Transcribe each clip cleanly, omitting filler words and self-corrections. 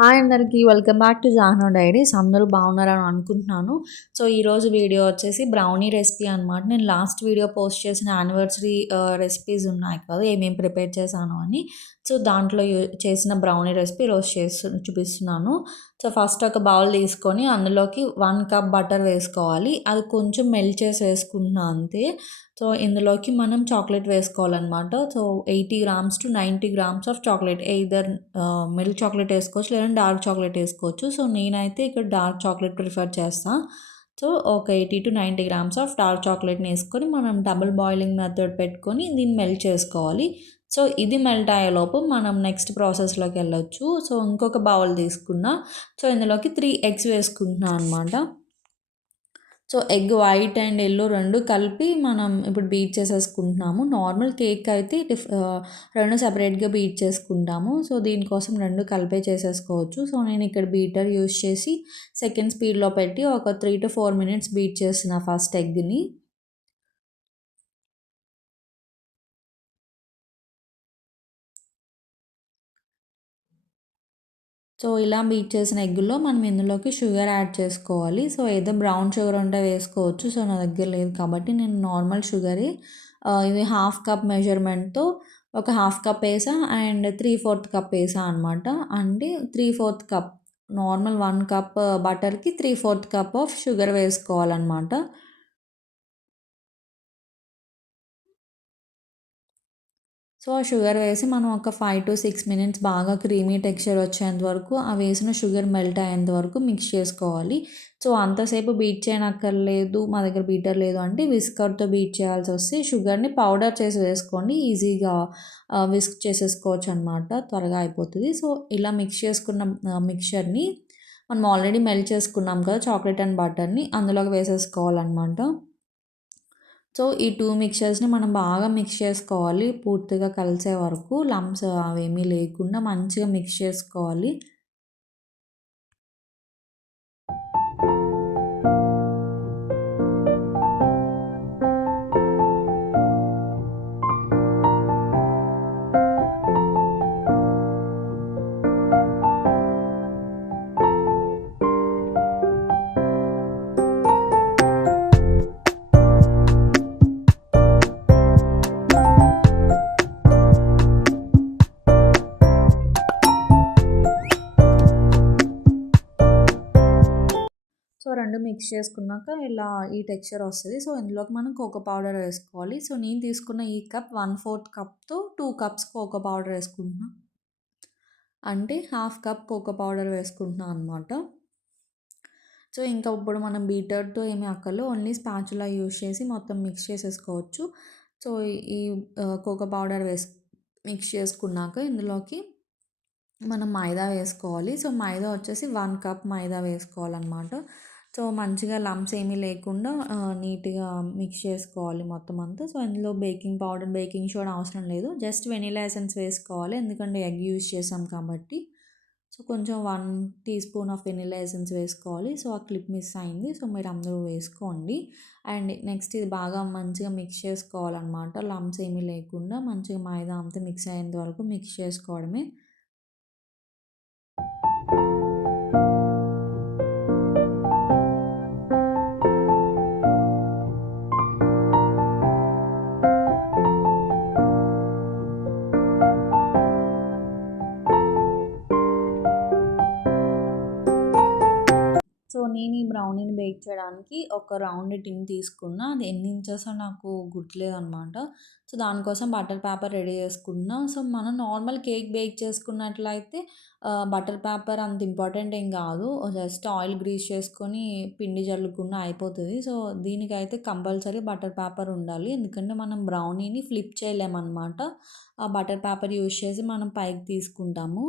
Hi అందరికీ welcome back to జాహ్నో diaries. అందరూ బాగున్నారని అనుకుంటున్నాను. సో, ఈరోజు వీడియో వచ్చేసి బ్రౌనీ రెసిపీ అనమాట. నేను లాస్ట్ వీడియో పోస్ట్ చేసిన యానివర్సరీ రెసిపీస్ ఉన్నాయి కదా! ఏమేమి ప్రిపేర్ చేశాను అని. సో, దాంట్లో చేసిన బ్రౌనీ రెసిపీ ఈరోజు చూపిస్తున్నాను. సో, ఫస్ట్ ఒక బౌల్ తీసుకొని అందులోకి 1 కప్ బటర్ వేసుకోవాలి. అది కొంచెం మెల్ట్ చేసి వేసుకుంటున్నా అంతే. సో, ఇందులోకి మనం చాక్లెట్ వేసుకోవాలనమాట. So, 80 grams to 90 grams of chocolate either milk chocolate వేసుకోవచ్చు, లేదంటే డార్క్ చాక్లెట్ వేసుకోవచ్చు. సో, నేనైతే ఇక్కడ డార్క్ చాక్లెట్ ప్రిఫర్ చేస్తా. సో, ఒక 80-90 గ్రామ్స్ ఆఫ్ డార్క్ చాక్లెట్‌ని వేసుకొని మనం డబుల్ బాయిలింగ్ మెథడ్ పెట్టుకొని దీన్ని మెల్ట్ చేసుకోవాలి. సో, ఇది మెల్ట్ అయ్యేలోపు మనం నెక్స్ట్ ప్రాసెస్‌లోకి వెళ్ళొచ్చు. సో, ఇంకొక బౌల్ తీసుకున్నా. సో, ఇందులోకి 3 ఎగ్స్ వేసుకుంటున్నా అనమాట. So, egg white and yellow 2 కలిపి మనం ఇప్పుడు బీట్ చేసేసుకుంటున్నాము. నార్మల్ కేక్ అయితే 2 సెపరేట్‌గా బీట్ చేసుకుంటాము. సో, దీనికోసం 2 కలిపే చేసేసుకోవచ్చు. సో, నేను ఇక్కడ బీటర్ యూజ్ చేసి సెకండ్ స్పీడ్‌లో పెట్టి ఒక 3-4 మినిట్స్ బీట్ చేస్తున్నా ఫస్ట్ ఎగ్‌ని. సో, ఇలా బీట్ చేసిన ఎగ్గులో మనం ఇందులోకి షుగర్ యాడ్ చేసుకోవాలి. సో, ఏదో బ్రౌన్ షుగర్ ఉంటే వేసుకోవచ్చు. సో, నా దగ్గర లేదు కాబట్టి నేను నార్మల్ షుగరే ఇది హాఫ్ కప్ మెజర్‌మెంట్‌తో ఒక హాఫ్ కప్ ఏసా అండ్ 3/4 కప్ ఏసా అనమాట. అంటే 3/4 కప్ నార్మల్ 1 కప్ బటర్‌కి 3/4 కప్ ఆఫ్ షుగర్ వేసుకోవాలనమాట. సో, ఆ షుగర్ వేసి మనం ఒక 5-6 మినిట్స్ బాగా క్రీమీ టెక్స్చర్ వచ్చేంత వరకు ఆ వేసిన షుగర్ మెల్ట్ అయ్యేంత వరకు మిక్స్ చేసుకోవాలి. సో, అంతసేపు బీట్ చేయనక్కర్లేదు, మా దగ్గర బీటర్ లేదు అంటే విస్కర్‌తో బీట్ చేయాల్సొస్తే షుగర్‌ని పౌడర్ చేసి వేసుకోండి. ఈజీగా విస్క్ చేసేసుకోవచ్చనమాట. త్వరగా అయిపోతది. సో, ఇలా మిక్స్ చేసుకున్న మిక్చర్‌ని మనం ఆల్రెడీ మెల్ట్ చేసుకున్నాం కదా! చాక్లేట్ అండ్ బటర్‌ని అందులోకి వేసేసుకోవాలనమాట. సో, ఈ 2 మిక్చర్స్‌ని మనం బాగా మిక్స్ చేసుకోవాలి. పూర్తిగా కలిసే వరకు లంప్స్ అవేమీ లేకుండా మంచిగా మిక్స్ చేసుకోవాలి. సో, 2 మిక్స్ చేసుకున్నాక ఇలా ఈ టెక్స్చర్ వస్తది. సో, ఇందులోకి మనం కోకో పౌడర్ వేసుకోవాలి. సో, నేను తీసుకున్న ఈ కప్ 1/4 కప్‌తో 2 కప్స్ కోకో పౌడర్ వేసుకుంటున్నా. అంటే హాఫ్ కప్ కోకో పౌడర్ వేసుకుంటున్నా అనమాట. సో, ఇంకా ఇప్పుడు మనం బీటర్‌తో ఏమి అక్కర్లేదు. ఓన్లీ స్పాచులా యూజ్ చేసి మొత్తం మిక్స్ చేసేసుకోవచ్చు. సో, ఈ కోకో పౌడర్ మిక్స్ చేసుకున్నాక ఇందులోకి మనం మైదా వేసుకోవాలి. సో, మైదా వచ్చేసి 1 కప్ మైదా వేసుకోవాలనమాట. సో, మంచిగా లంప్స్ ఏమీ లేకుండా నీట్‌గా మిక్స్ చేసుకోవాలి మొత్తం అంతా. సో, ఇందులో బేకింగ్ పౌడర్, బేకింగ్ సోడా అవసరం లేదు. జస్ట్ వెనిల్లా ఎసెన్స్ వేసుకోవాలి. ఎందుకంటే ఎగ్ యూజ్ చేసాం కాబట్టి. సో, కొంచెం 1 teaspoon of vanilla essence వేసుకోవాలి. సో, ఆ క్లిప్ మిస్ అయింది. సో, మీరందరూ వేసుకోండి. అండ్ నెక్స్ట్ ఇది బాగా మంచిగా మిక్స్ చేసుకోవాలనమాట. లంప్స్ ఏమీ లేకుండా మంచిగా మైదా అంతా మిక్స్ అయ్యేంత వరకు మిక్స్ చేసుకోవడమే. సో, నేను ఈ బ్రౌనీని బేక్ చేయడానికి ఒక రౌండ్ టిన్ తీసుకున్నా. అది ఎన్ని ఇంచెసో నాకు గుర్తులేదనమాట. సో, దానికోసం బటర్ పేపర్ రెడీ చేసుకున్నా. సో, మనం నార్మల్ కేక్ బేక్ చేసుకున్నట్లయితే బటర్ పేపర్ అంత ఇంపార్టెంట్ ఏం కాదు. జస్ట్ ఆయిల్ గ్రీస్ చేసుకొని పిండి జల్లుకున్న అయిపోతది. సో, దీనికైతే కంపల్సరీ బటర్ పేపర్ ఉండాలి. ఎందుకంటే మనం బ్రౌనీని ఫ్లిప్ చేయలేమనమాట. ఆ బటర్ పేపర్ యూజ్ చేసి మనం పైకి తీసుకుంటాము.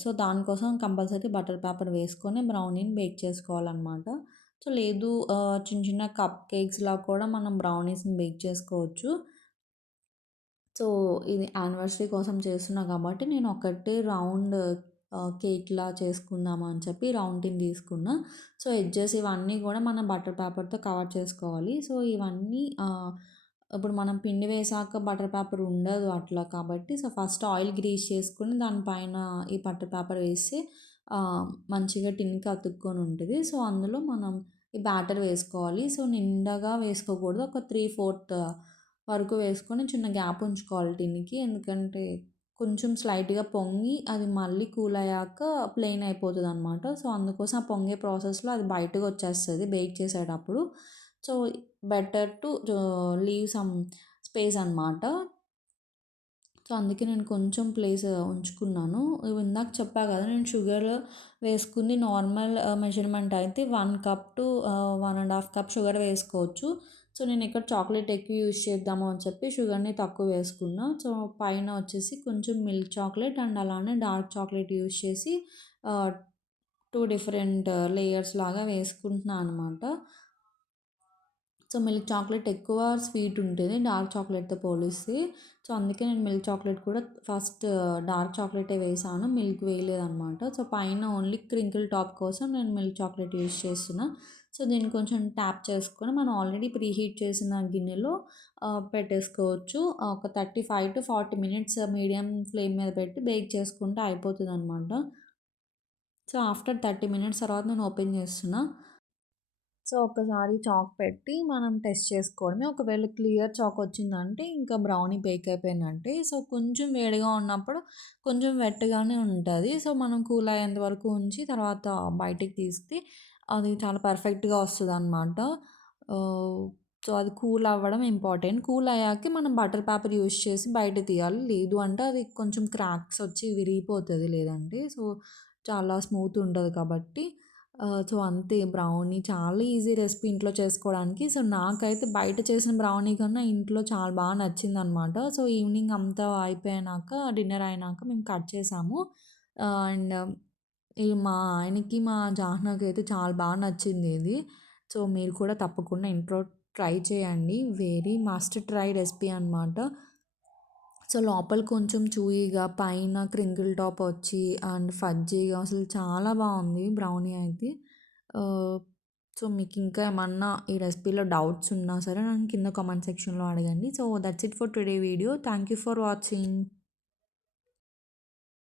సో, దానికోసం కంపల్సరీ బటర్ పేపర్ వేసుకొని బ్రౌనీని బేక్ చేసుకోవాలనమాట. సో, లేదు చిన్న చిన్న కప్ కేక్స్‌లా కూడా మనం బ్రౌనీస్‌ని బేక్ చేసుకోవచ్చు. సో, ఇది యానివర్సరీ కోసం చేస్తున్నా కాబట్టి నేను ఒకటే రౌండ్ కేక్‌లా చేసుకుందాం అని చెప్పి రౌండ్ టిన్ తీసుకున్నా. సో, ఎడ్జెస్ ఇవన్నీ కూడా మనం బటర్ పేపర్‌తో కవర్ చేసుకోవాలి. సో, ఇవన్నీ ఇప్పుడు మనం పిండి వేశాక బటర్ పేపర్ ఉండదు అట్లా కాబట్టి సో ఫస్ట్ ఆయిల్ గ్రీస్ చేసుకొని దానిపైన ఈ బటర్ పేపర్ వేసి మంచిగా టిన్‌కి అతుక్కొని ఉంటది. సో అందులో మనం ఈ బ్యాటర్ వేసుకోవాలి. సో నిండగా వేసుకోకూడదు. ఒక 3/4 వరకు వేసుకొని చిన్న గ్యాప్ ఉంచుకోవాలి టిన్‌కి. ఎందుకంటే కొంచెం స్లైట్‌గా పొంగి అది మళ్ళీ కూల్ అయ్యాక ప్లెయిన్ అయిపోతదనమాట. సో అందుకోసం ఆ పొంగే ప్రాసెస్‌లో అది బయటకొచ్చేస్తది బేక్ చేసేటప్పుడు. So better to leave some space అనమాట. సో అందుకే నేను కొంచెం ప్లేస్ ఉంచుకున్నాను. ఇందాక చెప్పా కదా! నేను షుగర్ వేసుకుంది నార్మల్ మెజర్‌మెంట్ అయితే 1 కప్ టు 1 ½ కప్ షుగర్ వేసుకోవచ్చు. సో నేను ఇక్కడ చాక్లేట్ ఎక్కువ యూజ్ చేద్దాము అని చెప్పి షుగర్‌ని తక్కువ వేసుకున్నా. సో పైన వచ్చేసి కొంచెం మిల్క్ చాక్లేట్ అండ్ అలానే డార్క్ చాక్లేట్ యూజ్ చేసి 2 డిఫరెంట్ లేయర్స్ లాగా వేసుకుంటున్నా అనమాట. సో మిల్క్ చాక్లేట్ ఎక్కువ స్వీట్ ఉంటుంది డార్క్ చాక్లేట్‌తో పోలిస్తే. సో అందుకే నేను మిల్క్ చాక్లేట్ కూడా ఫస్ట్ డార్క్ చాక్లేటే వేసాను. మిల్క్ వేయలేదనమాట. సో పైన ఓన్లీ క్రింకిల్ టాప్ కోసం నేను మిల్క్ చాక్లేట్ యూజ్ చేస్తున్నా. సో దీన్ని కొంచెం ట్యాప్ చేసుకొని మనం ఆల్రెడీ ప్రీహీట్ చేసిన గిన్నెలో పెట్టేసుకోవచ్చు. ఒక 35-40 మినిట్స్ మీడియం ఫ్లేమ్ మీద పెట్టి బేక్ చేసుకుంటే అయిపోతదనమాట. సో ఆఫ్టర్ 30 మినిట్స్ తర్వాత నేను ఓపెన్ చేస్తున్నా. సో, ఒక్కసారి చాక్ పెట్టి మనం టెస్ట్ చేసుకోవడమే. ఒకవేళ క్లియర్ చాక్ వచ్చిందంటే ఇంకా బ్రౌనీ బేక్ అయిపోయినట్టే. సో, కొంచెం వేడిగా ఉన్నప్పుడు కొంచెం వెట్టగానే ఉంటది. సో, మనం కూల్ అయ్యేంత వరకు ఉంచి తర్వాత బయటికి తీస్తే అది చాలా పర్ఫెక్ట్‌గా వస్తదనమాట. ఆహ్, సో, అది కూల్ అవ్వడం ఇంపార్టెంట్. కూల్ అయ్యాకే మనం బటర్ పేపర్ యూజ్ చేసి బయట తీయాలి. లేదు అంటే అది కొంచెం క్రాక్స్ వచ్చి విరిగిపోతది లేదంటే. సో, చాలా స్మూత్ ఉంటది కాబట్టి సో, అంతే బ్రౌనీ చాలా ఈజీ రెసిపీ ఇంట్లో చేసుకోవడానికి. సో, నాకైతే బయట చేసిన బ్రౌనీ కన్నా ఇంట్లో చాలా బాగా నచ్చిందనమాట. సో, ఈవినింగ్ అంతా అయిపోయినాక డిన్నర్ అయినాక మేము కట్ చేసాము. అండ్ ఈ మా ఆయనకి, మా జాహ్నకి అయితే చాలా బాగా నచ్చింది ఇది. సో, మీరు కూడా తప్పకుండా ఇంట్లో ట్రై చేయండి. వెరీ మస్ట్ ట్రై రెసిపీ అనమాట. సో, లోపల కొంచెం చూయీగా పైన క్రింకిల్ టాప్ వచ్చి అండ్ ఫజ్జీగా అసలు చాలా బాగుంది బ్రౌనీ అయితే. ఆహ్, సో, మీకు ఇంకా ఏమన్నా ఈ రెసిపీలో డౌట్స్ ఉన్నా సరే నన్ను కింద కామెంట్ సెక్షన్‌లో అడగండి. So, that's it for today video. Thank you for watching.